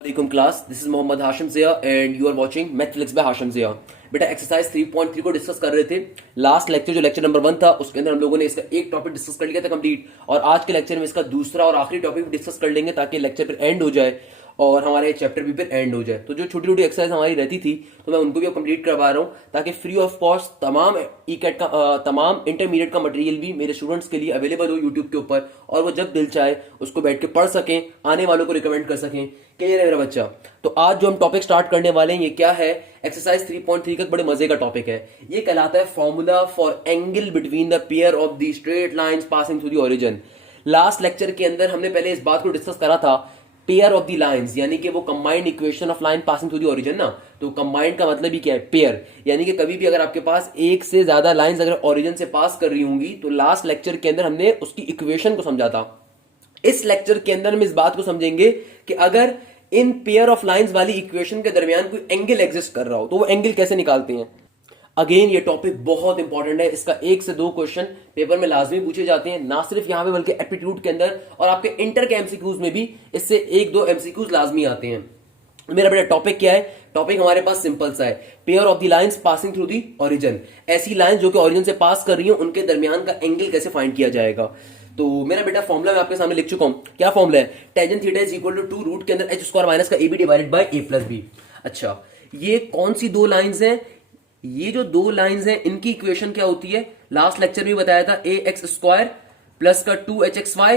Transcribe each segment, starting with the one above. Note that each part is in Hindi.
Alaikum class, this is Mohammad Hashim Zia and you are watching Mathflix by Hashim Zia. बेटा एक्सरसाइज 3.3 को डिस्कस कर रहे थे। लास्ट लेक्चर जो लेक्चर नंबर 1 था उसके अंदर हम लोगों ने इसका एक टॉपिक डिस्कस कर लिया था कंप्लीट, और आज के लेक्चर में इसका दूसरा और आखिरी टॉपिक भी डिस्कस कर लेंगे ताकि लेक्चर फिर एंड हो जाए और हमारे चैप्टर भी फिर एंड हो जाए। तो जो छोटी छोटी एक्सरसाइज हमारी रहती थी तो मैं उनको भी अब कंप्लीट करवा रहा हूँ ताकि फ्री ऑफ कॉस्ट तमाम ई कैट का तमाम इंटरमीडिएट का मटेरियल भी मेरे स्टूडेंट्स के लिए अवेलेबल हो यूट्यूब के ऊपर, और वो जब दिल चाहे उसको बैठ के पढ़ सकें, आने वालों को रिकमेंड कर सकें। क्लियर है मेरा बच्चा? तो आज जो हम टॉपिक स्टार्ट करने वाले हैं ये क्या है? एक्सरसाइज 3.3 का बड़े मजे का टॉपिक है। ये कहलाता है formula for angle between the pair of the straight lines passing through the origin. Last lecture के अंदर हमने पहले इस बात को डिस्कस करा था, पेयर ऑफ द लाइंस यानी कि वो combined equation of line passing through the origin ना। तो कंबाइंड का मतलब ही क्या है? पेयर। यानी कि कभी भी अगर आपके पास एक से ज्यादा लाइंस अगर ओरिजिन से पास कर रही होंगी तो लास्ट लेक्चर के अंदर हमने उसकी इक्वेशन को समझा था। इस लेक्चर के अंदर हम इस बात को समझेंगे कि अगर इन पेयर ऑफ लाइंस वाली इक्वेशन के दरमियान कोई एंगल एग्जिस्ट कर रहा हो तो वो एंगल कैसे निकालते हैं। अगेन ये टॉपिक बहुत इंपॉर्टेंट है, इसका 1 से 2 क्वेश्चन पेपर में लाजमी पूछे जाते हैं, ना सिर्फ यहां पे बल्कि एप्टीट्यूड के अंदर और आपके इंटर के एमसीक्यूज में भी इससे 1-2 एमसीक्यूज लाजमी आते हैं। मेरा बेटा टॉपिक क्या है? टॉपिक हमारे पास सिंपल सा है, pair of the lines passing through the origin. ऐसी लाइंस जो कि ओरिजिन से पास कर रही हैं उनके दरमियान का एंगल कैसे फाइंड किया जाएगा। तो मेरा बेटा फॉर्मूला मैं आपके सामने लिख चुका हूं। क्या फॉर्मूला है? Tangent theta is equal to 2 root के अंदर एच स्क्वायर माइनस का A B divided by A plus B. अच्छा, ये कौन सी दो लाइंस हैं? ये जो दो लाइंस हैं इनकी इक्वेशन क्या होती है? लास्ट लेक्चर में बताया था, ए एक्स स्क्वायर प्लस का 2hxy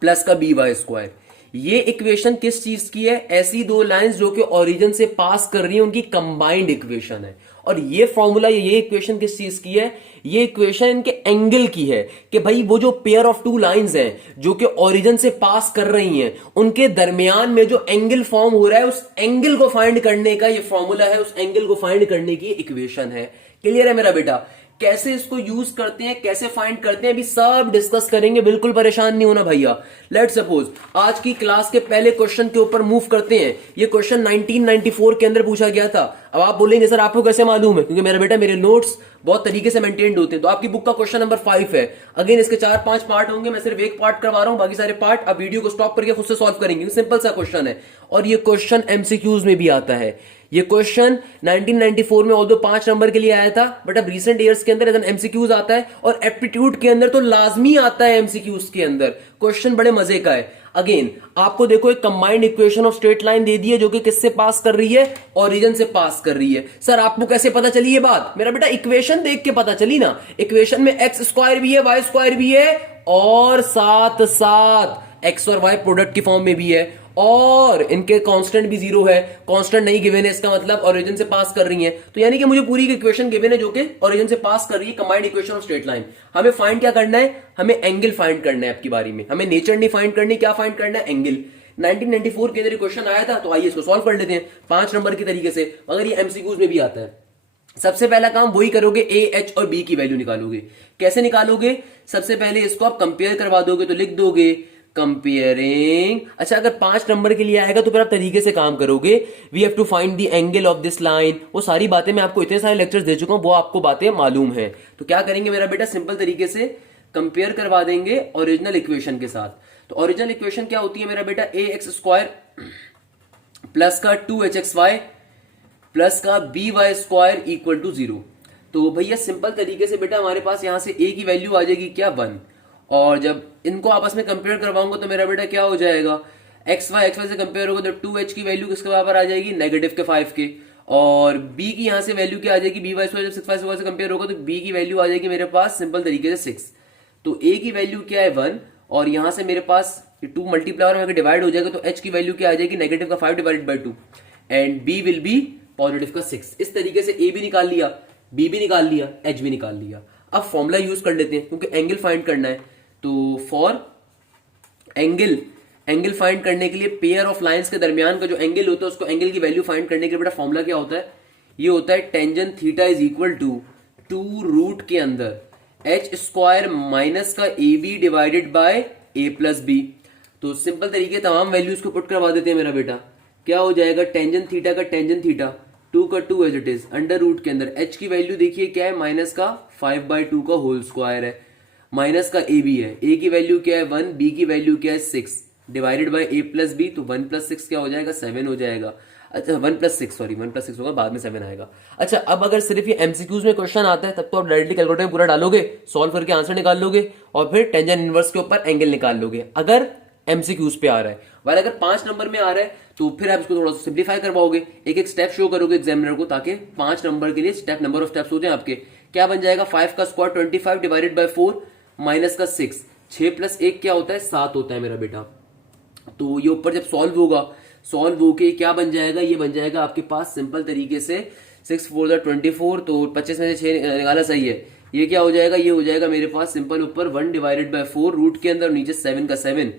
प्लस का बी वाई स्क्वायर। ये इक्वेशन किस चीज की है? ऐसी दो लाइंस जो कि ओरिजिन से पास कर रही है उनकी कंबाइंड इक्वेशन है। और ये फॉर्मूला, ये इक्वेशन किस चीज की है? ये इक्वेशन इनके एंगल की है कि भाई वो जो पेयर ऑफ टू लाइंस हैं जो कि ओरिजिन से पास कर रही हैं उनके दरमियान में जो एंगल फॉर्म हो रहा है उस एंगल को फाइंड करने का ये फॉर्मूला है, उस एंगल को फाइंड करने की इक्वेशन है। क्लियर है मेरा बेटा? कैसे इसको यूज करते हैं, कैसे फाइंड करते हैं, अभी सब डिस्कस करेंगे, बिल्कुल परेशान नहीं होना भैया। लेट्स सपोज आज की क्लास के पहले क्वेश्चन के ऊपर मूव करते हैं। ये क्वेश्चन 1994 के अंदर पूछा गया था। अब आप बोलेंगे सर आपको कैसे मालूम है? क्योंकि मेरा बेटा मेरे नोट्स बहुत तरीके से मेंटेन्ड होते हैं। तो आपकी बुक का क्वेश्चन नंबर 5 है। अगेन इसके 4-5 पार्ट होंगे, मैं सिर्फ एक पार्ट करवा रहा हूं, बाकी सारे पार्ट आप वीडियो को स्टॉप करके खुद से सॉल्व करेंगे। सिंपल सा क्वेश्चन है और ये क्वेश्चन एमसीक्यूज में भी आता है। ये क्वेश्चन 1994 में ऑल्दो 5 नंबर के लिए आया था, बट अब रिसेंट ईयर्स के अंदर एज एन एमसीक्यूज आता है और एप्टीट्यूड के अंदर तो लाजमी आता है। एमसीक्यूज के अंदर क्वेश्चन बड़े मजे का है। अगेन आपको देखो एक combined equation of straight line दे दी है जो कि किससे पास कर रही है? ओरिजिन से पास कर रही है। सर आपको कैसे पता चली ये बात? मेरा बेटा इक्वेशन देख के पता चली ना। इक्वेशन में एक्स स्क्वायर भी है, वाई स्क्वायर भी है और साथ साथ एक्स और वाई प्रोडक्ट की फॉर्म में भी है और इनके कांस्टेंट भी 0 है। कांस्टेंट नहीं गिवन है, इसका मतलब ओरिजिन से पास कर रही है। तो यानी कि मुझे पूरी इक्वेशन गिवन है जो कि ओरिजिन से पास कर रही है, combined equation of straight line. हमें फाइंड क्या करना है? हमें एंगल फाइंड करना है। आपकी बारी में हमें नेचर नहीं फाइंड करनी, क्या फाइंड करना है? एंगल। 1994 के अंदर क्वेश्चन आया था, तो आइए इसको सॉल्व कर लेते हैं 5 नंबर के तरीके से, मगर ये एमसीक्यूज में भी आता है। सबसे पहला काम वही करोगे, ए एच और बी की वैल्यू निकालोगे। कैसे निकालोगे? सबसे पहले इसको आप कंपेयर करवा दोगे, तो लिख दोगे कंपेयरिंग। अच्छा, अगर 5 नंबर के लिए आएगा तो फिर आप तरीके से काम करोगे, we have to find the angle of this line. वो सारी बातें मैं आपको इतने सारे लेक्चर्स दे चुका हूं, वो आपको बातें मालूम है। तो क्या करेंगे मेरा बेटा? सिंपल तरीके से कंपेयर करवा देंगे ओरिजिनल इक्वेशन के साथ। तो ओरिजिनल इक्वेशन क्या होती है मेरा बेटा? ए एक्स स्क्वायर प्लस का 2hxy प्लस का B Y square equal to 0। तो भैया सिंपल तरीके से बेटा हमारे पास यहां से a की वैल्यू आ जाएगी क्या? 1। और जब इनको आपस में कंपेयर करवाऊंगा तो मेरा बेटा क्या हो जाएगा? xy से कंपेयर होगा तो 2h की वैल्यू किसके बराबर आ जाएगी? नेगेटिव के 5 के। और b की यहां से वैल्यू क्या आ जाएगी? बी वाई स्क्वायर जब 6y से कंपेयर होगा तो b की वैल्यू आ जाएगी मेरे पास सिंपल तरीके से 6। तो a की वैल्यू क्या है? 1। और यहां से मेरे पास 2 मल्टीप्लाई और डिवाइड हो जाएगा तो h की वैल्यू क्या आ जाएगी? नेगेटिव का 5 divided by 2 and b will be positive का 6। इस तरीके से a भी निकाल लिया, b भी निकाल लिया, h भी निकाल लिया। अब फॉर्मूला यूज कर लेते हैं क्योंकि एंगल फाइंड करना है। तो फॉर एंगल फाइंड करने के लिए पेयर ऑफ लाइंस के दरमियान का जो एंगल होता है उसको एंगल की वैल्यू फाइंड करने के लिए बेटा फॉर्मूला क्या होता है? ये होता है tangent theta is equal to 2 root के अंदर एच स्क्वायर माइनस का A B divided by A plus B. तो सिंपल तरीके तमाम वैल्यूज को पुट करवा देते हैं मेरा बेटा। क्या हो जाएगा? टेंजेंट थीटा का टेंजेंट थीटा 2 का 2 as it is under root के अंदर एच की वैल्यू देखिए क्या है? माइनस का 5/2 का होल स्क्वायर है, माइनस का ए बी है। ए की वैल्यू क्या है? 1, बी की वैल्यू क्या है? 6। Divided by A plus B, तो 1 + 6 क्या हो जाएगा, 7 हो जाएगा। अच्छा 1 + 6, सॉरी 1 + 6 होगा, बाद में 7 आएगा। अच्छा अब अगर सिर्फ ये एमसीक्यूज में क्वेश्चन आता है तब तो आप डायरेक्टली कैलकुलेटर में पूरा डालोगे, सॉल्व करके आंसर निकाल लोगे और फिर टेंजेंट इनवर्स के ऊपर एंगल निकाल लोगे, अगर एमसीक्यूज पे आ रहा है। वाला अगर 5 नंबर में आ रहा है तो फिर आप इसको थोड़ा सा सिंप्लीफाई करवाओगे, एक एक स्टेप शो करोगे एग्जामिनर को, ताकि 5 नंबर के लिए स्टेप नंबर ऑफ स्टेप्स हो जाए आपके। क्या बन जाएगा, 5 का स्क्वायर 25 डिवाइडेड बाय 4 माइनस का 6, 6 + 1 क्या होता है, 7 होता है मेरा बेटा। तो ये ऊपर जब सॉल्व होगा, सॉल्व होके क्या बन जाएगा, ये बन जाएगा आपके पास सिंपल तरीके से 6 4 24, तो 25 में से 6 निकाला सही है, ये क्या हो जाएगा, ये हो जाएगा मेरे पास सिंपल ऊपर 1 डिवाइडेड बाय 4 रूट के अंदर, नीचे 7 का 7।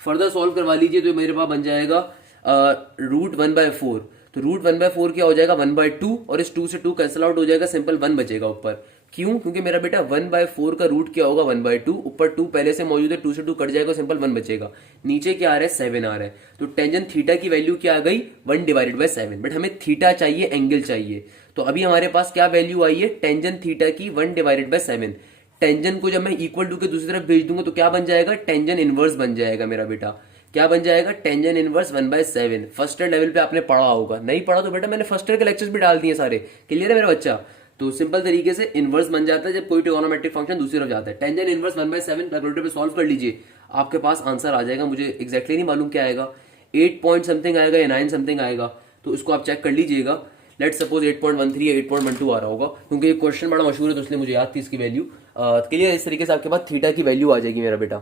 फर्दर सॉल्व करवा लीजिए तो मेरे पास बन जाएगा √1/4, तो √1/4 क्या हो जाएगा, 1/2, और इस 2 से 2 कैंसिल आउट हो जाएगा, सिंपल 1 बचेगा ऊपर। क्यों, क्योंकि मेरा बेटा 1/4 का रूट क्या होगा, 1/2, ऊपर 2 पहले से मौजूद है, 2 से 2 कट जाएगा, सिंपल 1 बचेगा। नीचे क्या आ रहा है, 7 आ रहा है, तो टेंजेंट थीटा की वैल्यू क्या आ गई, 1 डिवाइडेड बाय 7। बट हमें थीटा चाहिए, एंगल चाहिए, तो अभी हमारे पास क्या वैल्यू आई है, टेंजेंट थीटा की 1 डिवाइडेड बाय 7। टेंजेंट को जब मैं इक्वल टू के दूसरी तरफ भेज दूंगा तो क्या बन जाएगा, टेंजेंट इनवर्स बन जाएगा मेरा बेटा। क्या बन जाएगा, tangent inverse 1/7। First year level पे आपने पढ़ा होगा, नहीं पढ़ा तो बेटा मैंने फर्स्ट ईयर के लेक्चर्स भी डाल दिए सारे, क्लियर है मेरा बच्चा। तो सिंपल तरीके से इनवर्स बन जाता है जब कोई ट्रिगोनोमेट्रिक फंक्शन दूसरी तरफ जाता है। टेंजेंट इनवर्स 1/7 कैलकुलेटर पे सॉल्व कर लीजिए, आपके पास आंसर आ जाएगा। मुझे एग्जैक्टली नहीं मालूम क्या आएगा, 8 पॉइंट समथिंग आएगा या 9 समथिंग आएगा, तो इसको आप चेक कर लीजिएगा। लेट सपोज 8.13 या 8.12 आ रहा होगा, क्योंकि ये क्वेश्चन बड़ा मशहूर है तो इसलिए मुझे याद थी इसकी वैल्यू। क्लियर, इस तरीके से आपके पास थीटा की वैल्यू आ जाएगी मेरा बेटा।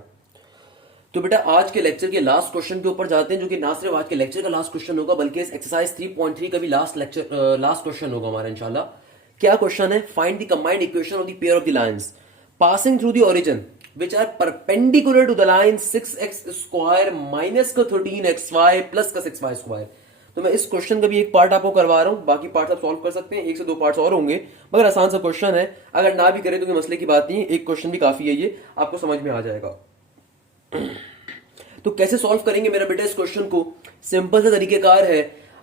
तो बेटा आज के लेक्चर के लास्ट क्वेश्चन के ऊपर जाते हैं, जो कि ना सिर्फ आज के लेक्चर का लास्ट क्वेश्चन होगा बल्कि इस एक्सरसाइज 3.3 का भी लास्ट क्वेश्चन होगा हमारा इंशाल्लाह। क्या क्वेश्चन है, find the combined equation of the pair of the lines passing through the origin which are perpendicular to the line 6x square minus का 13xy plus का 6y square। तो मैं इस क्वेश्चन का भी एक पार्ट आपको करवा रहा हूं, बाकी पार्ट आप सॉल्व कर सकते हैं, 1 से 2 पार्ट्स और होंगे, मगर आसान सा क्वेश्चन है, अगर ना भी करें तो कोई मसले की बात नहीं है, एक क्वेश्चन भी काफी है, ये आपको समझ में आ जाएगा। तो कैसे सॉल्व करेंगे मेरा बेटा इस क्वेश्चन को, सिंपल सा तरीकेकार है।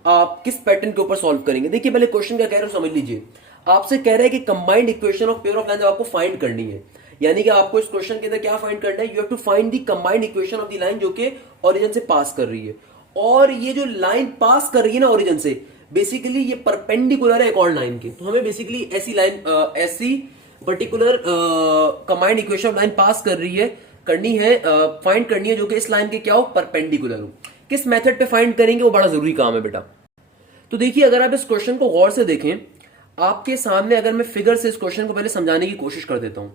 आप किस पैटर्न के ऊपर सॉल्व करेंगे, देखिए पहले क्वेश्चन क्या कह रहे हो समझ लीजिए। आपसे कह रहा है कि combined equation of pair of line आपको फाइंड करनी है, यानी कि आपको इस क्वेश्चन के अंदर क्या फाइंड करना है, you have to find the combined equation of the line जो कि ओरिजिन से पास कर रही है। और ये जो लाइन पास कर रही है ना ओरिजिन से, बेसिकली ये परपेंडिकुलर है एक और लाइन के, तो हमें बेसिकली ऐसी लाइन ऐसी particular combined equation of line pass कर रही है, करनी है, फाइंड करनी है जो कि इस लाइन के क्या हो, परपेंडिकुलर हो। किस मेथड पे फाइंड करेंगे वो बड़ा जरूरी काम है बेटा। तो देखिए अगर आप इस क्वेश्चन को गौर से देखें, आपके सामने अगर मैं फिगर से इस क्वेश्चन को पहले समझाने की कोशिश कर देता हूं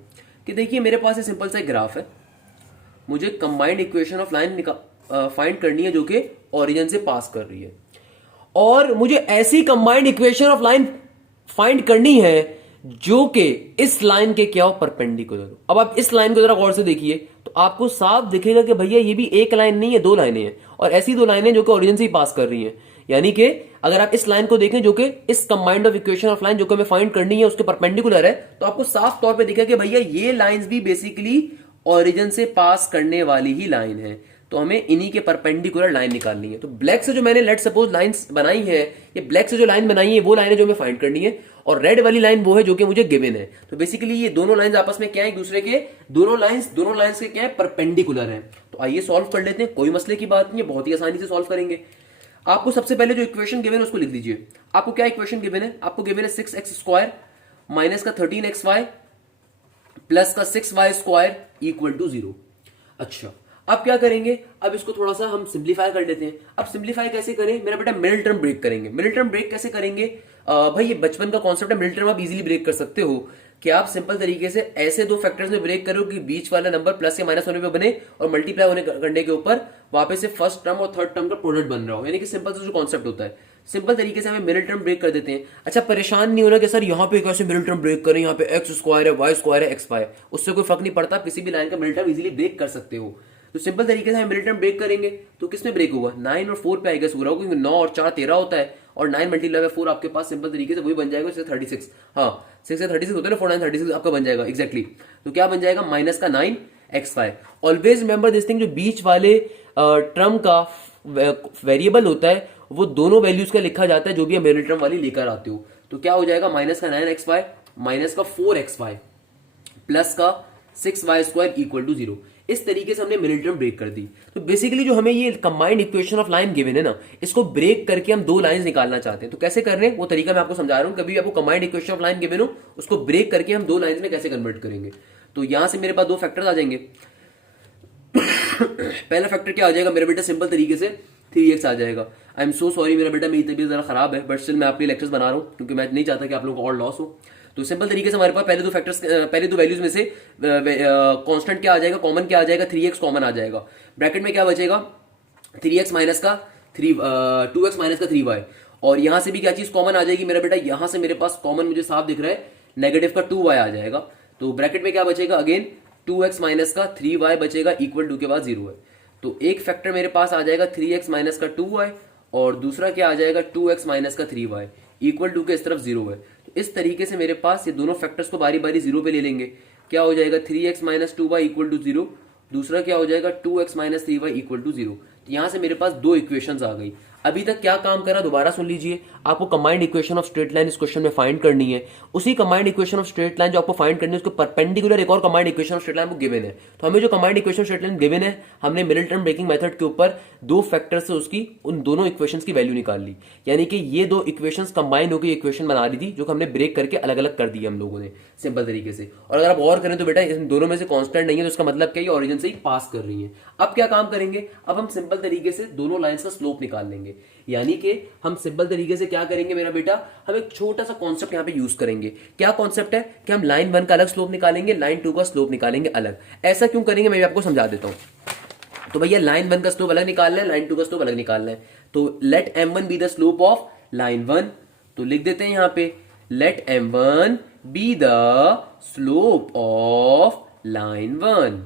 कि देखिए मेरे पास ये सिंपल सा एक ग्राफ है, मुझे combined equation of line find करनी है जो कि ओरिजिन से पास कर रही है, और मुझे ऐसी combined equation of line find करनी है जो कि इस लाइन के क्या हो, परपेंडिकुलर हो। अब आप इस लाइन को जरा गौर से देखिए तो आपको साफ दिखेगा कि भैया ये भी एक लाइन नहीं है, 2 लाइनें हैं, और ऐसी 2 लाइनें जो कि ओरिजिन से ही पास कर रही हैं। यानी कि अगर आप इस लाइन को देखें जो कि इस combined of equation of line जो कि हमें फाइंड करनी है उसके परपेंडिकुलर है, तो आपको साफ तौर पे दिखेगा कि भैया ये लाइंस भी बेसिकली ओरिजिन से पास करने वाली ही लाइन है, तो हमें इन्हीं के परपेंडिकुलर लाइन निकालनी है। तो ब्लैक से जो मैंने लेट सपोज लाइंस बनाई है, ये ब्लैक से जो लाइन बनाई है वो लाइन है जो हमें फाइंड करनी है, और रेड वाली लाइन वो है जो कि मुझे गिवन है। तो बेसिकली ये दोनों लाइंस आपस में क्या है, एक दूसरे के दोनों लाइंस के क्या है, परपेंडिकुलर है। तो आइए सॉल्व कर लेते हैं, कोई मसले की बात नहीं है, बहुत ही आसानी से सॉल्व करेंगे। आपको सबसे पहले जो इक्वेशन गिवन है उसको लिख लीजिए। आपको क्या इक्वेशन गिवन है, आपको गिवन है 6x² माइनस का 13xy प्लस का 6y स्क्वायर इक्वल टू 0। अच्छा अब क्या करेंगे, अब इसको थोड़ा सा हम सिंप्लीफाई कर लेते हैं। अब सिंप्लीफाई कैसे करें मेरा बेटा, मिडिल टर्म ब्रेक करेंगे। मिडिल टर्म ब्रेक कैसे करेंगे, भाई ये बचपन का कॉन्सेप्ट है, मिडिल टर्म आप इजीली ब्रेक कर सकते हो कि आप सिंपल तरीके से ऐसे 2 फैक्टर्स में ब्रेक करो कि बीच वाला नंबर प्लस या माइनस होने पे बने और मल्टीप्लाई होने करने के ऊपर वापस से फर्स्ट टर्म और थर्ड टर्म का प्रोडक्ट बन रहा हो, यानी कि सिंपल से जो कॉन्सेप्ट होता है, सिंपल तरीके से हमें मिडिल टर्म ब्रेक कर देते हैं। अच्छा परेशान नहीं होना कि सर यहाँ पे कैसे मिडिल टर्म ब्रेक करें, यहाँ पे x² है, y² है, xy, उससे कोई फर्क नहीं पड़ता, किसी भी लाइन का मिडिल टर्म इजीली ब्रेक कर सकते हो। तो सिंपल तरीके से हम मिडिल टर्म ब्रेक करेंगे तो किसमें ब्रेक होगा, 9 और 4 पे आएगा पूरा होगा, क्योंकि 9 और 4 13 होता है, और 9 मल्टीप्लाई बाय 4 आपके पास सिंपल तरीके से वही बन जाएगा 36। हाँ 6 से 36 होता है ना, 4 9 36 आपका बन जाएगा एग्जैक्टली। तो क्या बन जाएगा, माइनस का 9xy। Always remember this thing, जो बीच वाले टर्म का वेरिएबल होता है वो दोनों वैल्यूज का लिखा जाता है जो भी मिडिल टर्म वाली लेकर आते हो। तो क्या हो जाएगा, माइनस का 9xy माइनस का 4xy प्लस का 6y स्क्वायर इक्वल टू 0। इस तरीके से हमने मिडिल टर्म ब्रेक कर दी। तो बेसिकली जो हमें ये combined equation of line given है ना, इसको ब्रेक करके हम दो लाइंस निकालना चाहते हैं। तो कैसे कर रहे हैं वो तरीका मैं आपको समझा रहा हूं। कभी आपको combined equation of line given हो, उसको ब्रेक करके हम दो लाइंस में कैसे कन्वर्ट करेंगे। तो यहां से मेरे पास दो फैक्टर्स आ जाएंगे। पहला फैक्टर क्या आ जाएगा मेरा बेटा, सिंपल तरीके से 3x आ जाएगा। आई एम सो सॉरी मेरा बेटा, मेरी तबीयत जरा खराब है, बट स्टिल मैं आपके लेक्चर्स बना रहा हूँ क्योंकि मैं नहीं चाहता कि आप लोगों को और लॉस हो। तो सिंपल तरीके से हमारे पास पहले दो फैक्टर्स, पहले दो वैल्यूज में से कांस्टेंट क्या आ जाएगा, कॉमन क्या आ जाएगा, 3x कॉमन आ जाएगा। ब्रैकेट में क्या बचेगा, 3x माइनस का 2x माइनस का 3y। और यहां से भी क्या चीज कॉमन आ जाएगी मेरा बेटा, यहां से मेरे पास कॉमन मुझे साफ दिख रहा है, नेगेटिव का 2y आ जाएगा। तो ब्रैकेट में क्या बचेगा, अगेन 2x माइनस का 3y बचेगा, इक्वल टू के बाद 0 है। तो एक फैक्टर मेरे पास आ जाएगा 3x माइनस का 2y, और दूसरा क्या आ जाएगा 2x माइनस का 3y, इक्वल टू के इस तरफ 0 है। तो इस तरीके से मेरे पास ये दोनों फैक्टर्स को बारी बारी 0 पे ले लेंगे। क्या हो जाएगा 3x minus 2y equal to 0, दूसरा क्या हो जाएगा 2x minus 3y equal to 0। तो यहां से मेरे पास दो इक्वेशंस आ गई। अभी तक क्या काम करा दोबारा सुन लीजिए। आपको combined equation of straight line इस क्वेश्चन में फाइंड करनी है। उसी combined equation of straight line जो आपको फाइंड करनी है, उसके परपेंडिकुलर एक और combined equation of straight line को गिवन है। तो हमें जो combined equation of straight line given है, हमने मिडिल टर्म ब्रेकिंग मेथड के ऊपर दो फैक्टर से उसकी उन दोनों इक्वेशंस की वैल्यू निकाल ली। यानी कि ये दो इक्वेशंस कंबाइन होकर इक्वेशन बना ली थी, जो हमने ब्रेक करके अलग अलग कर दी हम लोगों ने सिंपल तरीके से। और अगर आप और करें तो बेटा इन दोनों में से कांस्टेंट नहीं है, तो इसका मतलब क्या, ये ओरिजिन से ही पास कर रही है। अब क्या काम करेंगे, अब हम सिंपल तरीके से दोनों लाइंस का स्लोप निकाल लेंगे। यानी कि हम सिंपल तरीके से क्या करेंगे मेरा बेटा, हम एक छोटा सा कॉन्सेप्ट यहां पे यूज करेंगे। क्या कॉन्सेप्ट है कि हम लाइन 1 का अलग स्लोप निकालेंगे, लाइन 2 का स्लोप निकालेंगे अलग। ऐसा क्यों करेंगे मैं भी आपको समझा देता हूं। तो भैया लाइन 1 का स्लोप अलग निकालना है, लाइन 2 का स्लोप अलग निकालना है। तो let m1 be the slope of line 1। तो लिख देते हैं यहां पे, let m1 be the slope of line 1,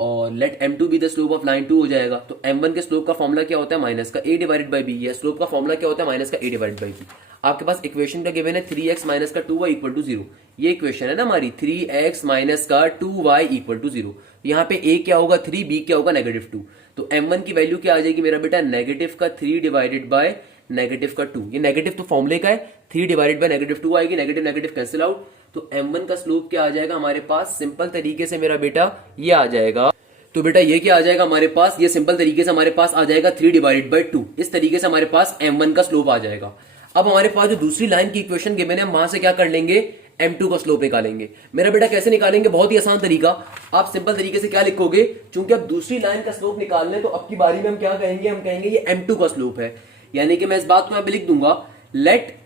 और let m2 be the slope of line 2 हो जाएगा। तो m1 के स्लोप का फॉर्मूला क्या होता है, माइनस का a डिवाइडेड बाई b। या स्लोप का फॉर्मूला क्या होता है, माइनस का a डिवाइडेड बाई b। आपके पास इक्वेशन का गिवन है 3x माइनस का 2y इक्वल टू 0। ये इक्वेशन है ना हमारी, 3x माइनस का 2y इक्वल टू 0। यहाँ पे a क्या होगा 3, b क्या होगा -2। तो m1 की वैल्यू क्या आ जाएगी मेरा बेटा, नेगेटिव का 3 डिवाइडेड बाय नेगेटिव का 2। ये नेगेटिव तो फॉर्मूले का है, 3 डिवाइडेड बाय -2 आएगी, नेगेटिव नेगेटिव कैंसिल आउट। तो m1 का स्लोप क्या आ जाएगा हमारे पास, सिंपल तरीके से मेरा बेटा ये आ जाएगा। तो बेटा ये क्या आ जाएगा हमारे पास, ये सिंपल तरीके से हमारे पास आ जाएगा 3 डिवाइडेड बाई 2। इस तरीके से हमारे पास m1 का स्लोप आ जाएगा। अब हमारे पास जो दूसरी लाइन की इक्वेशन गिवन है, हम वहां से क्या कर लेंगे, m2 का स्लोप निकालेंगे। मेरा बेटा कैसे निकालेंगे, बहुत ही आसान तरीका। आप सिंपल तरीके से क्या लिखोगे, चूंकि अब दूसरी लाइन का स्लोप निकालने, तो अब की बारी में हम क्या कहेंगे, हम कहेंगे ये m2 का स्लोप है। यानी कि मैं इस बात को यहां पे लिख दूंगा, let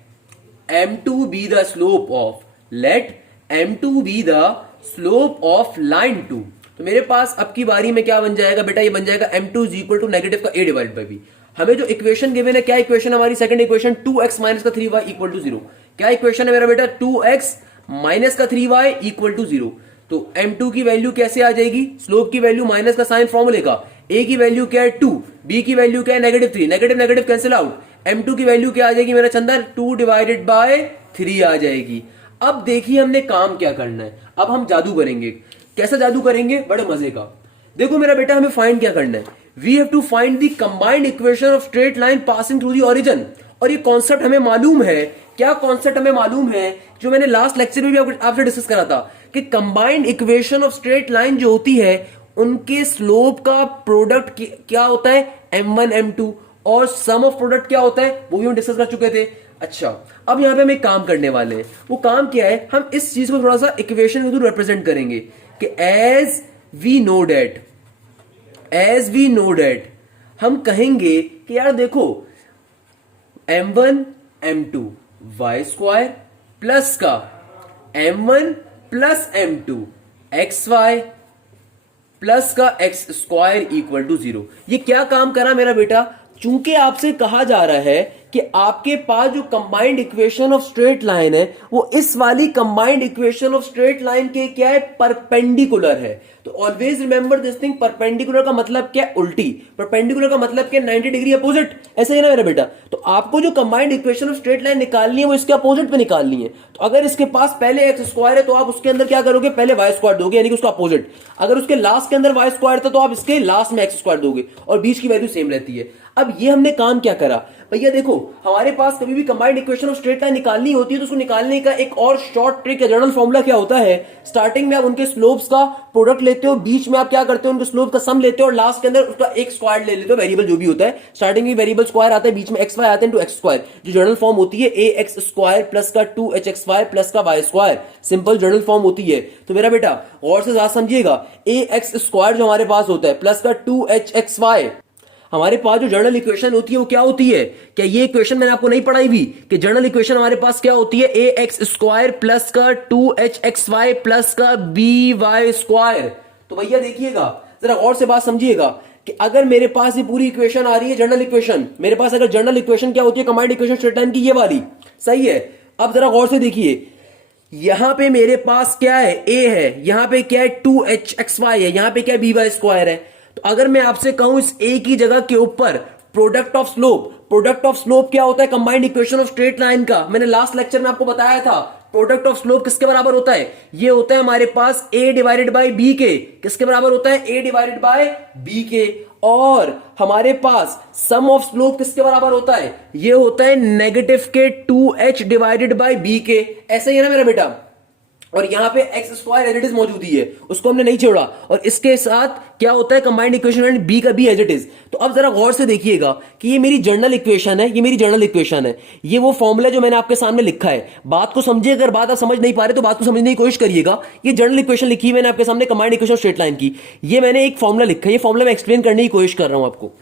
m2 be the slope of, let m2 be the slope of line 2। तो मेरे पास अब की बारी में क्या बन जाएगा बेटा, ये बन जाएगा m2 is equal to negative का a डिवाइड बाई b। हमें जो इक्वेशन गिवन है, क्या इक्वेशन हमारी, सेकंड इक्वेशन 2x माइनस का 3y इक्वल टू 0। क्या इक्वेशन है मेरा बेटा, 2x माइनस का 3y इक्वल टू 0। तो m2 की वैल्यू कैसे आ जाएगी, स्लोप की वैल्यू माइनस का साइन फॉर्मूले का, a की वैल्यू क्या है 2, b की वैल्यू क्या है -3, negative negative cancel out. m2 की वैल्यू क्या आ जाएगी मेरा चंदन, 2 डिवाइडेड बाय 3 आ जाएगी। अब देखिए हमने काम क्या करना है, अब हम जादू करेंगे। कैसा जादू करेंगे, बड़े मजे का। देखो मेरा बेटा हमें फाइंड क्या करना है, we have to find the combined equation of straight line passing through the origin. और ये कॉन्सेप्ट हमें मालूम है, क्या कॉन्सेप्ट हमें मालूम है, जो मैंने लास्ट लेक्चर में भी आपसे डिस्कस करा था, कि combined equation of straight line जो होती है, उनके स्लोप का प्रोडक्ट क्या होता है, m1 m2, और सम ऑफ प्रोडक्ट क्या होता है, वो भी हम डिस्कस कर चुके थे। अच्छा, अब यहां पे हम एक काम करने वाले हैं। वो काम क्या है, हम इस चीज को थोड़ा सा इक्वेशन के थ्रू रिप्रेजेंट करेंगे कि एज वी नो डेट, हम कहेंगे कि यार देखो m1 m2 y square plus का m1 plus m2 xy plus का x स्क्वायर इक्वल टू 0। ये क्या काम करा मेरा बेटा, चूंकि आपसे कहा जा रहा है कि आपके पास जो combined equation of straight line है, वो इस वाली combined equation of straight line के क्या है, परपेंडिकुलर है। तो always remember this thing, perpendicular का मतलब क्या है, उल्टी। परपेंडिकुलर का मतलब क्या है, 90 डिग्री अपोजिट। ऐसा ही ना मेरा बेटा। तो आपको जो combined equation of straight line निकालनी है, वो इसके अपोजिट पे निकालनी है। तो अगर इसके पास पहले एक्स स्क्वायर है, तो आप उसके अंदर क्या करोगे, पहले वाई स्क्वायर दोगे, यानी कि उसका अपोजिट। अगर उसके लास्ट के अंदर वाई स्क्वायर था, तो आप इसके लास्ट में एक्स स्क्वायर दोगे, और बीच की वैल्यू सेम रहती है। अब ये हमने काम क्या करा भैया, देखो हमारे पास कभी भी combined equation of straight line निकालनी होती है तो उसको निकालने का एक और शॉर्ट ट्रिक या जनरल फॉर्मूला क्या होता है, स्टार्टिंग में आप उनके स्लोप्स का प्रोडक्ट लेते हो, बीच में आप क्या करते हो उनके स्लोप का सम लेते हो और लास्ट के अंदर उसका एक स्क्वायर ले लेते हो, वेरिएबल जो भी होता है, स्टार्टिंग में वेरिएबल स्क्वायर आता है, बीच में एक्स वाई आते हैं, टू एक्स स्क्वायर, जो जनरल फॉर्म होती है ए एक्स स्क्वायर प्लस का 2hx² प्लस का Y square, simple general form होती है। तो मेरा बेटा और से ज्यादा समझिएगा, ए एक्स स्क्वायर जो हमारे पास होता है प्लस का 2hxy, हमारे पास जो जनरल इक्वेशन होती है वो क्या होती है, क्या ये इक्वेशन मैंने आपको नहीं पढ़ाई हुई कि जनरल इक्वेशन हमारे पास क्या होती है, ए एक्स स्क्वायर प्लस का 2hxy प्लस का बी वाई स्क्वायर। तो भैया देखिएगा जरा और से बात समझिएगा कि अगर मेरे पास ये पूरी इक्वेशन आ रही है जनरल इक्वेशन, मेरे पास अगर जनरल इक्वेशन क्या होती है, कंबाइंड इक्वेशन स्ट्रेट लाइन की ये वाली, सही है। अब जरा गौर से देखिए, यहां पे मेरे पास क्या है, ए है, यहां पे क्या है 2hxy है, यहां पे क्या है बी वाई स्क्वायर है। तो अगर मैं आपसे कहूं इस ए की जगह के ऊपर product of slope, product of slope क्या होता है, combined equation of straight line का, मैंने लास्ट लेक्चर में आपको बताया था प्रोडक्ट ऑफ स्लोप किसके बराबर होता है, ये होता है हमारे पास a डिवाइडेड बाई बी के, किसके बराबर होता है, a डिवाइडेड बाई बी के। और हमारे पास सम ऑफ स्लोप किसके बराबर होता है, ये होता है नेगेटिव के 2h डिवाइडेड बाई बी के, ऐसे ही है ना मेरा बेटा। और यहां पे X square as it is मौजूद ही है, उसको हमने नहीं छोड़ा, और इसके साथ क्या होता है कंबाइंड इक्वेशन एंड बी का बी एज इट इज। तो अब जरा गौर से देखिएगा कि ये मेरी जनरल इक्वेशन है, ये मेरी जनरल इक्वेशन है, ये वो फॉर्मूला जो मैंने आपके सामने लिखा है। बात को समझिए, अगर बात आप समझ नहीं पा रहे तो बात को समझने की कोशिश करिएगा। ये जनरल इक्वेशन लिखी है मैंने आपके सामने कंबाइंड इक्वेशन स्ट्रेट लाइन की, ये मैंने एक फॉर्मूला लिखा है, ये फॉर्मूला मैं एक्सप्लेन करने की कोशिश कर रहा हूं आपको।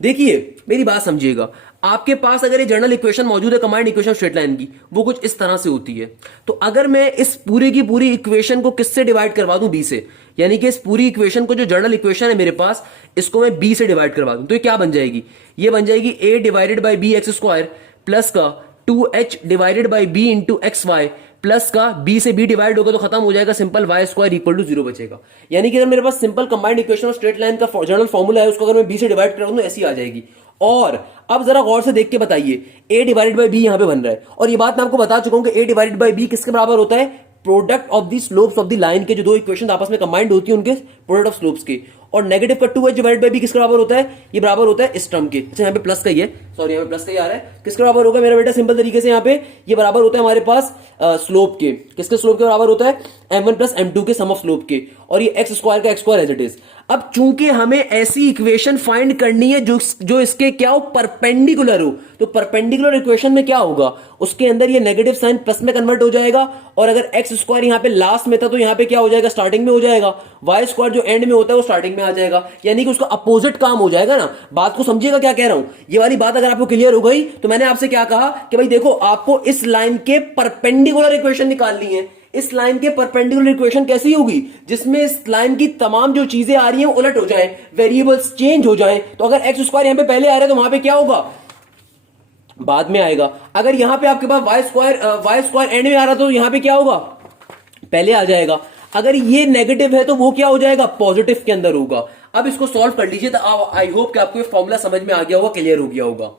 देखिए मेरी बात समझिएगा, आपके पास अगर ये जनरल इक्वेशन मौजूद है कंबाइंड इक्वेशन स्ट्रेट लाइन की, वो कुछ इस तरह से होती है। तो अगर मैं इस पूरी की पूरी इक्वेशन को किससे डिवाइड करवा दूं, बी से, यानी कि इस पूरी इक्वेशन को जो जनरल इक्वेशन है मेरे पास, इसको मैं बी से डिवाइड करवा दूं, तो ये क्या बन जाएगी, ये बन जाएगी a divided by b x square plus का 2h divided by b into x Y plus का b से b डिवाइड होगा तो खत्म हो जाएगा, simple y square equal to 0 बचेगा। यानी कि अगर मेरे पास simple combined equation of straight line का जनरल फॉर्मूला है, उसको अगर मैं b से डिवाइड कराऊं तो ऐसी आ जाएगी। और अब जरा गौर से देख के बताइए, a डिवाइडेड बाई b यहां पे बन रहा है, और ये बात मैं आपको बता चुका हूं कि a डिवाइडेड बाई b किसके बराबर होता है, product of the slopes of the line के जो दो इक्वेशन आपस में कंबाइंड होती है उनके प्रोडक्ट ऑफ स्लोप्स के। और नेगेटिव का 2h डिवाइडेड बाई b किसके बराबर होता है, ये बराबर होता है इस टर्म के, अच्छा यहाँ पे प्लस का ही है, सॉरी यहाँ पे प्लस का ही आ रहा है, किसके बराबर होगा मेरा बेटा, सिंपल तरीके से यहाँ पे ये बराबर होता है हमारे पास स्लोप के, किसके स्लोप के बराबर होता है, m1 प्लस m2 के सम ऑफ स्लोप के, और ये एक्स स्क्वायर का x square as it is. अब चूंकि हमें ऐसी इक्वेशन फाइंड करनी है जो इसके क्या हो, परपेंडिकुलर हो, तो परपेंडिकुलर इक्वेशन में क्या होगा, उसके अंदर ये नेगेटिव साइन प्लस में कन्वर्ट हो जाएगा, और अगर एक्स स्क्वायर यहाँ पे लास्ट में था तो यहाँ पे क्या हो जाएगा, स्टार्टिंग में हो जाएगा, वाई स्क्वायर जो एंड में होता है वो स्टार्टिंग में आ जाएगा, यानी कि उसका अपोजिट काम हो जाएगा ना। बात को समझिएगा क्या कह रहा हूं, ये वाली बात अगर आपको क्लियर हो गई तो मैंने आपसे क्या कहा कि भाई देखो आपको इस लाइन के परपेंडिकुलर इक्वेशन निकालनी है। इस लाइन के परपेंडिकुलर इक्वेशन कैसी होगी, जिसमें इस लाइन की तमाम जो चीजें आ रही हैं उलट हो जाए, वेरिएबल्स चेंज हो जाए। तो अगर एक्स स्क्वायर यहां पे पहले आ रहा है तो वहां पे क्या होगा, बाद में आएगा। अगर यहां पे आपके पास वाई स्क्वायर एंड में आ रहा तो यहां पे क्या होगा, पहले आ जाएगा। अगर ये नेगेटिव है तो वो क्या हो जाएगा, पॉजिटिव के अंदर होगा। अब इसको सॉल्व कर लीजिए, तो आई होप कि आपको ये फॉर्मूला समझ में आ गया होगा, क्लियर हो गया होगा।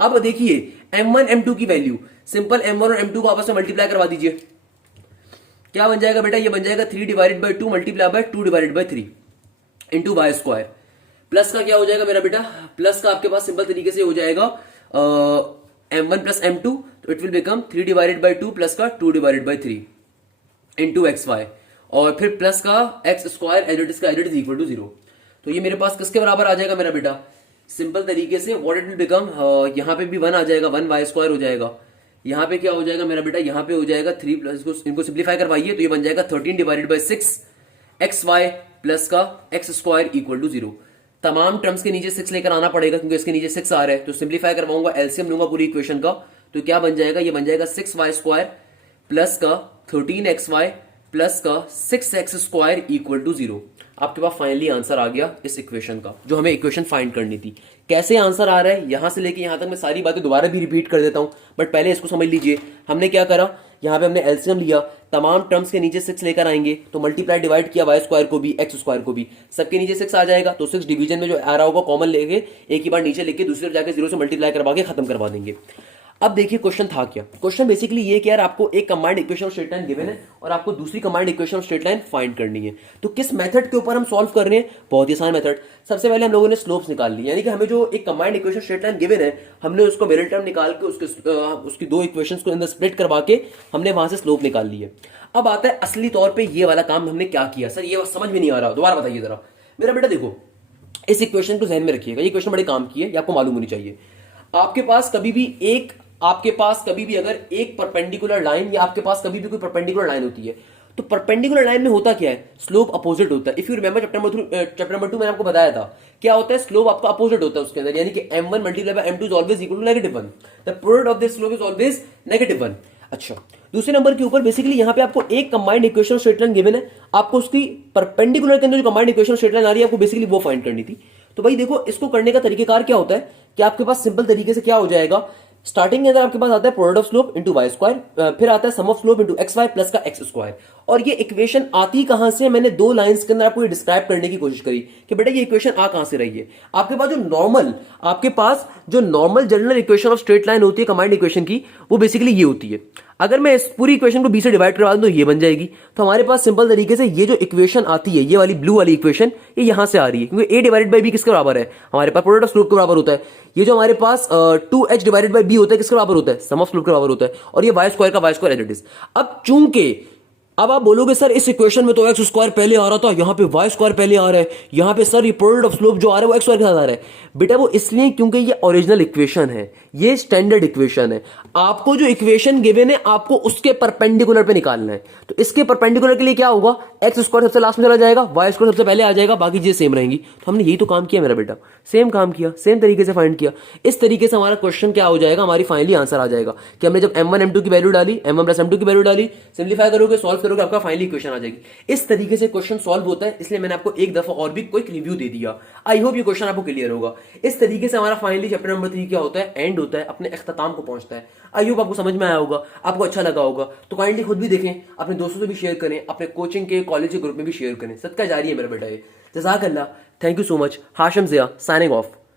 अब देखिए m1 m2 की वैल्यू, सिंपल m1 और m2 को आपस में मल्टीप्लाई करवा दीजिए, क्या बन जाएगा बेटा, ये बन जाएगा 3 divided by 2 multiply by 2 divided by 3 into Y square, plus का क्या हो जाएगा मेरा बेटा, प्लस का आपके पास सिंपल तरीके से हो जाएगा m1 प्लस m2, तो it will become 3 divided by 2 plus का 2 divided by 3 into x y, और फिर प्लस का x square as it is का as it is equal to 0। तो ये मेरे पास किसके बराबर आ जाएगा मेरा बेटा, सिंपल तरीके से व्हाट इट विल बिकम, यहाँ पे भी 1 आ जाएगा, 1 वाई स्क्वायर हो जाएगा, यहाँ पे क्या हो जाएगा मेरा बेटा, यहाँ पे हो जाएगा 3 प्लस, इनको सिंप्लीफाई करवाइए तो ये बन जाएगा 13 divided by 6 X Y plus का एक्स स्क्वायर इक्वल टू 0। तमाम टर्म्स के नीचे 6 लेकर आना पड़ेगा क्योंकि इसके नीचे 6 आ रहा है, तो सिंप्लीफाई करवाऊंगा, एलसीएम लूंगा पूरी इक्वेशन का, तो क्या बन जाएगा, ये बन जाएगा 6 वाई स्क्वायर प्लस का 13 एक्स वाई प्लस का 6 एक्स स्क्वायर इक्वल टू 0। आपके पास फाइनली आंसर आ गया इस इक्वेशन का, जो हमें इक्वेशन फाइंड करनी थी। कैसे आंसर आ रहा है, यहां से लेके यहां तक मैं सारी बातें दोबारा भी रिपीट कर देता हूं, बट पहले इसको समझ लीजिए। हमने क्या करा, यहां पे हमने एलसीएम लिया, तमाम टर्म्स के नीचे 6 लेकर आएंगे, तो मल्टीप्लाई डिवाइड किया वाई स्क्वायर को भी एक्स स्क्वायर को भी, सबके नीचे 6 आ जाएगा, तो 6 डिवीजन में जो आ रहा होगा कॉमन लेके एक ही बार नीचे लेके दूसरी तरफ जाके 0 से मल्टीप्लाई करवा के खत्म करवा देंगे। अब देखिए क्वेश्चन था क्या। क्वेश्चन बेसिकली ये कि यार आपको एक combined equation of straight line given है और आपको दूसरी combined equation of straight line find करनी है। तो किस मेथड के ऊपर हम सॉल्व कर रहे हैं? बहुत ही आसान मेथड। सबसे पहले हम लोगों ने स्लोप्स निकाल ली, यानी कि हमें जो एक combined equation straight line given है हमने उसको मिडिल टर्म निकाल के उसकी दो इक्वेशंस को अंदर स्प्लिट करवा के हमने वहां से स्लोप निकाल ली है। अब आता है असली तौर पे ये वाला काम हमने क्या किया। सर ये समझ में नहीं आ रहा, दोबारा बताइए जरा। मेरा बेटा देखो, इस इक्वेशन को ध्यान में रखिएगा, ये इक्वेशन बड़े काम की है, ये आपको मालूम होनी चाहिए। आपके पास कभी भी अगर एक परपेंडिकुलर लाइन या आपके पास कभी भी कोई परपेंडिकुलर लाइन होती है तो परपेंडिकुलर लाइन में होता क्या है? स्लोप अपोजिट होता है। If you remember chapter number 2 मैंने आपको बताया था क्या होता है, स्लोप आपका अपोजिट होता है उसके अंदर, यानी कि m1 multiply by m2 is always equal to -1। The product of this slope is always -1। अच्छा, दूसरे नंबर के ऊपर बेसिकली यहां पे आपको एक combined equation straight line given है, आपको उसकी परपेंडिकुलर के अंदर जो कंबाइंड इक्वेशन स्ट्रेट लाइन आ रही है आपको बेसिकली वो फाइंड करनी थी। तो भाई देखो, इसको करने का तरीकेकार क्या होता है कि आपके पास सिंपल तरीके से क्या हो जाएगा, स्टार्टिंग के अंदर आपके पास आता है product of slope into y square, फिर आता है sum of slope into x Y plus का एक्स स्क्वायर। और ये इक्वेशन आती कहां से? मैंने दो लाइंस के अंदर आपको ये डिस्क्राइब करने की कोशिश करी कि बेटा ये इक्वेशन आ कहां से रही है। आपके पास जो normal general equation of straight line होती है कंबाइंड इक्वेशन की, वो बेसिकली ये होती है। अगर मैं इस पूरी इक्वेशन को बी से डिवाइड करवा दूं तो ये बन जाएगी। तो हमारे पास सिंपल तरीके से ये जो इक्वेशन आती है, ये वाली ब्लू वाली इक्वेशन, ये यहां से आ रही है, क्योंकि a डिवाइडेड बाई बी किसके बराबर है? हमारे पास प्रोडक्ट ऑफ स्लोप के बराबर होता है। ये जो हमारे पास 2h डिवाइडेड बाई बी होता है किसके बराबर होता है? सम ऑफ स्लोप के बराबर होता है। और ये वाई स्क्वायर का Y square as it is. अब आप बोलोगे सर इस इक्वेशन में तो एक्स स्क्वायर पहले आ रहा था, यहां पे वाई स्क्वायर पहले आ रहा है, यहां पे सर ये प्रोडक्ट ऑफ स्लोप जो आ रहा है वो एक्स स्क्वायर के साथ आ रहा है। बेटा वो इसलिए क्योंकि ये ओरिजिनल इक्वेशन है, ये स्टैंडर्ड इक्वेशन है। आपको जो इक्वेशन गिवन है आपको उसके परपेंडिकुलर पे निकालना है। तो इसके परपेंडिकुलर के लिए क्या होगा? एक्स स्क्वायर सबसे लास्ट में चला जाएगा, वाई स्क्वायर सबसे पहले आ जाएगा, बाकी चीजें सेम रहेंगी। तो हमने यही तो काम किया मेरा बेटा, सेम काम किया, सेम तरीके से फाइंड किया। इस तरीके से हमारा क्वेश्चन क्या हो जाएगा, हमारी फाइनली आंसर आ जाएगा कि हमने जब m1 m2 की वैल्यू डाली, m1 प्लस m2 की वैल्यू डाली, सिंप्लीफाई करोगे, सॉल्व करोगे, आपका फाइनली इक्वेशन आ जाएगी। इस तरीके से क्वेश्चन सॉल्व होता है, इसलिए मैंने आपको एक दफा और भी क्विक रिव्यू दे दिया। आई होप ये क्वेश्चन आपको क्लियर होगा। इस तरीके से हमारा फाइनली चैप्टर नंबर 3 क्या होता है, एंड होता है, अपने इख्तिताम को पहुंचता है। आई होप आपको समझ में आया होगा, आपको अच्छा लगा होगा। तो काइंडली खुद भी देखें, अपने दोस्तों से भी शेयर करें, अपने कोचिंग के कॉलेज के ग्रुप में भी शेयर करें। सदका जारी है मेरा बेटा ये। जज़ाकल्लाह, thank you so much. Hashim Zia signing of.